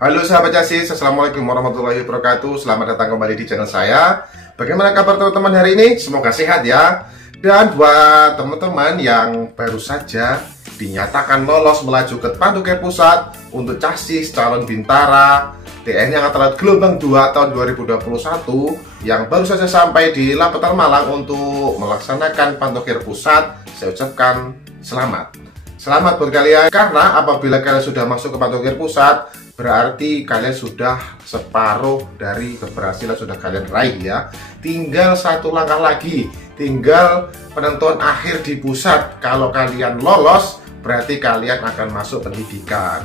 Halo sahabat Casis, Assalamualaikum warahmatullahi wabarakatuh. Selamat datang kembali di channel saya. Bagaimana kabar teman-teman hari ini? Semoga sehat ya. Dan buat teman-teman yang baru saja dinyatakan lolos melaju ke Pantuker Pusat untuk Casis calon Bintara TNI Angkatan Laut Gelombang 2 tahun 2021 yang baru saja sampai di Lapetan Malang untuk melaksanakan Pantuker Pusat, saya ucapkan selamat. Selamat buat kalian, karena apabila kalian sudah masuk ke Pantuker Pusat, berarti kalian sudah separuh dari keberhasilan sudah kalian raih ya. Tinggal satu langkah lagi, tinggal penentuan akhir di pusat. Kalau kalian lolos, berarti kalian akan masuk pendidikan.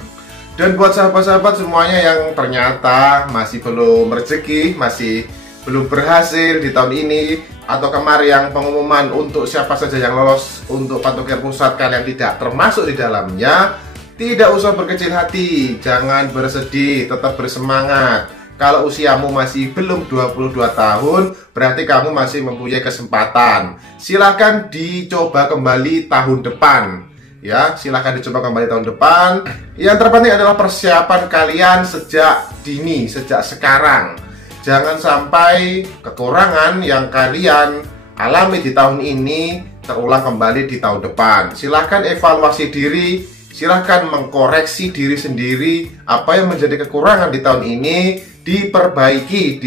Dan buat sahabat-sahabat semuanya yang ternyata masih belum rezeki, masih belum berhasil di tahun ini atau kemarin yang pengumuman untuk siapa saja yang lolos untuk Pantuker Pusat, kalian tidak termasuk di dalamnya, tidak usah berkecil hati, jangan bersedih, tetap bersemangat. Kalau usiamu masih belum 22 tahun, berarti kamu masih mempunyai kesempatan. Silahkan dicoba kembali tahun depan. Ya, silahkan dicoba kembali tahun depan. Yang terpenting adalah persiapan kalian sejak dini, sejak sekarang. Jangan sampai kekurangan yang kalian alami di tahun ini terulang kembali di tahun depan. Silahkan evaluasi diri, silahkan mengkoreksi diri sendiri. Apa yang menjadi kekurangan di tahun ini diperbaiki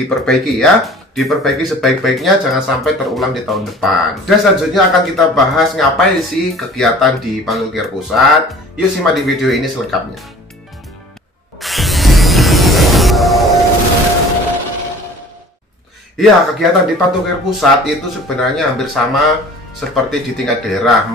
ya. Diperbaiki sebaik-baiknya, jangan sampai terulang di tahun depan. Dan selanjutnya akan kita bahas ngapain sih kegiatan di Pantuker Pusat. Yuk simak di video ini selengkapnya. Ya, kegiatan di Pantuker Pusat itu sebenarnya hampir sama seperti di tingkat daerah.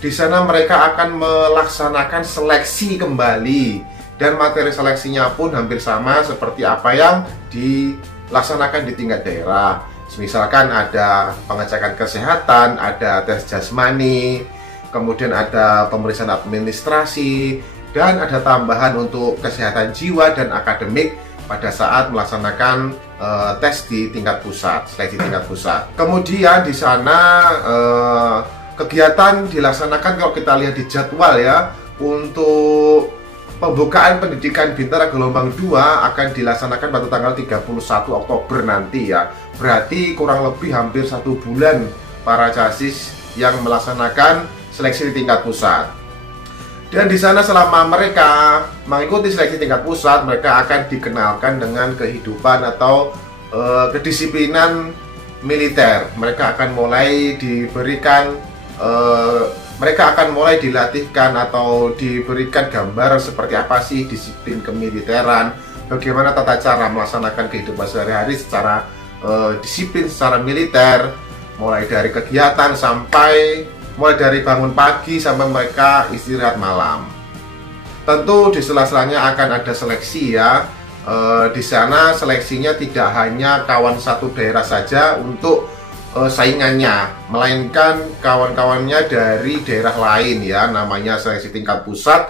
Di sana mereka akan melaksanakan seleksi kembali, dan materi seleksinya pun hampir sama seperti apa yang dilaksanakan di tingkat daerah. Misalkan ada pengecekan kesehatan, ada tes jasmani, kemudian ada pemeriksaan administrasi, dan ada tambahan untuk kesehatan jiwa dan akademik pada saat melaksanakan tes di tingkat pusat, seleksi tingkat pusat. Kemudian di sana kegiatan dilaksanakan, kalau kita lihat di jadwal ya, untuk pembukaan pendidikan Bintara Gelombang 2 akan dilaksanakan pada tanggal 31 Oktober nanti ya. Berarti kurang lebih hampir 1 bulan para casis yang melaksanakan seleksi di tingkat pusat. Dan di sana selama mereka mengikuti seleksi tingkat pusat, mereka akan dikenalkan dengan kehidupan atau kedisiplinan militer. Mereka akan mulai diberikan, mereka akan mulai dilatihkan atau diberikan gambar seperti apa sih disiplin kemiliteran, bagaimana tata cara melaksanakan kehidupan sehari-hari secara disiplin secara militer, mulai dari kegiatan mulai dari bangun pagi sampai mereka istirahat malam. Tentu di sela-selanya akan ada seleksi ya. Di sana seleksinya tidak hanya kawan satu daerah saja untuk saingannya, melainkan kawan-kawannya dari daerah lain ya. Namanya seleksi tingkat pusat.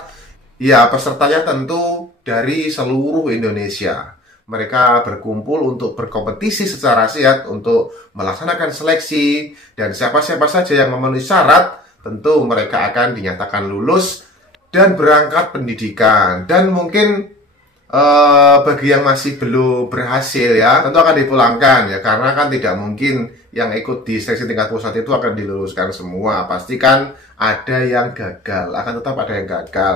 Ya, pesertanya tentu dari seluruh Indonesia. Mereka berkumpul untuk berkompetisi secara sehat untuk melaksanakan seleksi, dan siapa-siapa saja yang memenuhi syarat tentu mereka akan dinyatakan lulus dan berangkat pendidikan. Dan mungkin bagi yang masih belum berhasil ya, tentu akan dipulangkan ya, karena kan tidak mungkin yang ikut di seleksi tingkat pusat itu akan diluluskan semua. Pasti kan ada yang gagal, akan tetap ada yang gagal.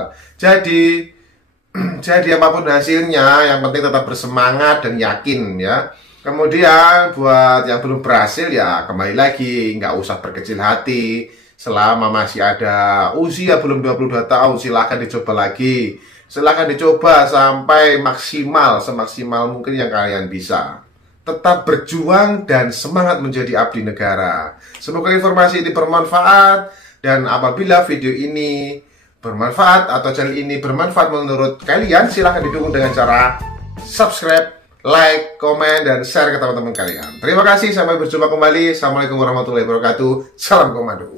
Jadi apapun hasilnya, yang penting tetap bersemangat dan yakin ya. Kemudian buat yang belum berhasil ya, kembali lagi, nggak usah berkecil hati. Selama masih ada usia belum 22 tahun, silahkan dicoba lagi. Silahkan dicoba sampai maksimal, semaksimal mungkin yang kalian bisa. Tetap berjuang dan semangat menjadi abdi negara. Semoga informasi ini bermanfaat, dan apabila video ini bermanfaat atau channel ini bermanfaat menurut kalian, silahkan didukung dengan cara subscribe, like, komen, dan share ke teman-teman kalian. Terima kasih, sampai berjumpa kembali. Assalamualaikum warahmatullahi wabarakatuh. Salam komando.